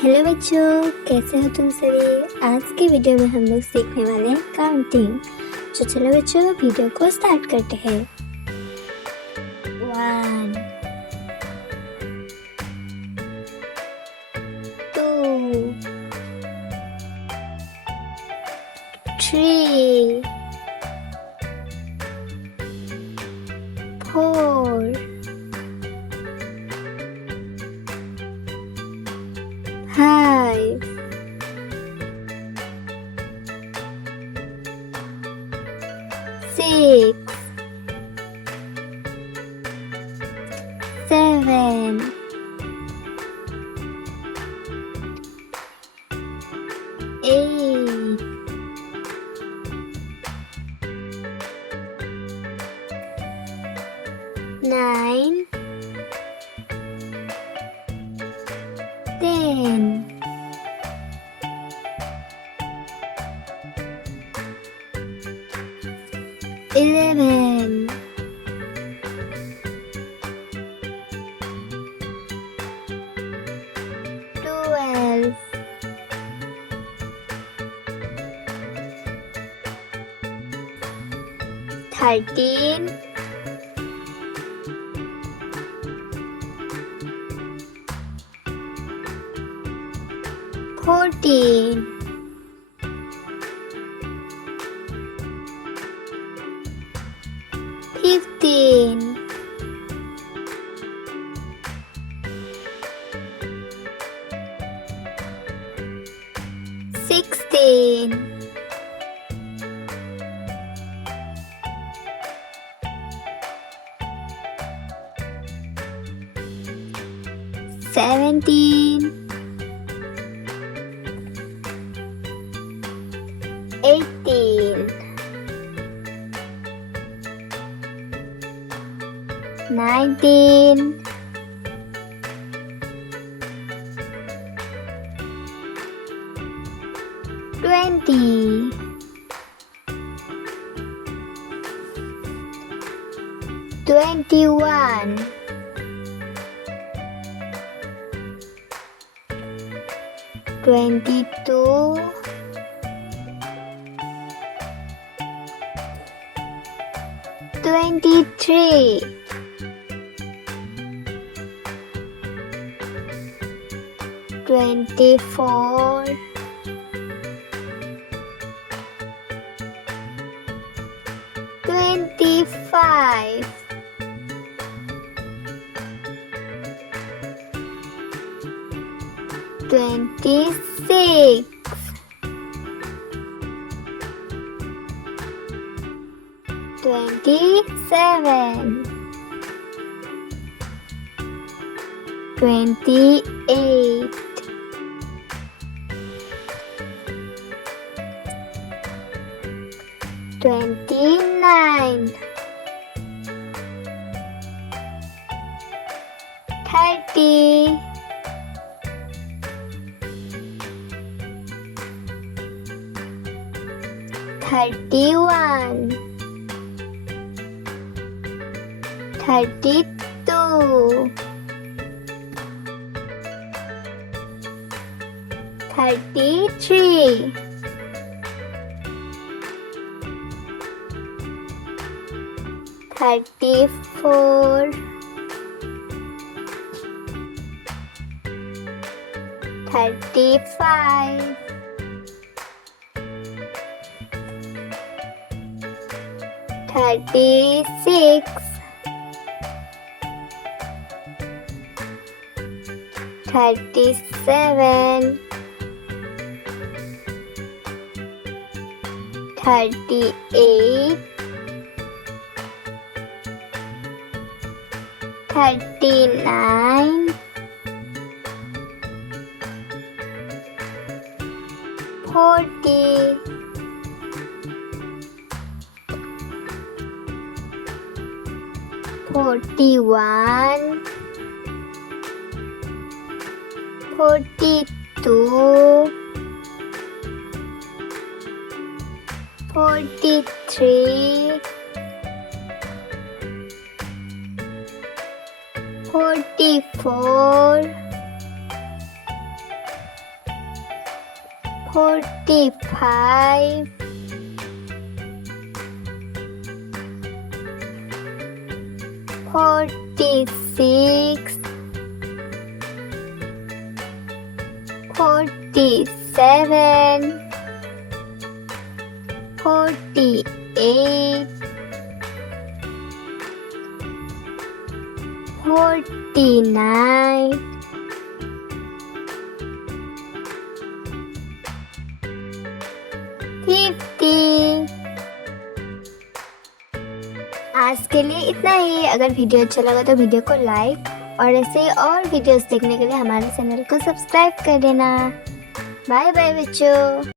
Hello बच्चों, कैसे हो तुम सभी। आज के वीडियो में हम लोग सीखने वाले हैं काउंटिंग। तो चलो बच्चों, वीडियो को स्टार्ट करते हैं। 1 2 3 4 5 6 7 8 9 10 11 12 13 14 15 16 17 18 19 20 21 22 23 24 25 26 27 28 29 30 31 32 33 34 35 36 37 38 39 40 41 42 43 44 45, 46, 47, 48, 49, 50। आज के लिए इतना ही। अगर वीडियो अच्छा लगा तो वीडियो को लाइक और ऐसे और वीडियोस देखने के लिए हमारे चैनल को सब्सक्राइब कर देना। बाय बाय बच्चों।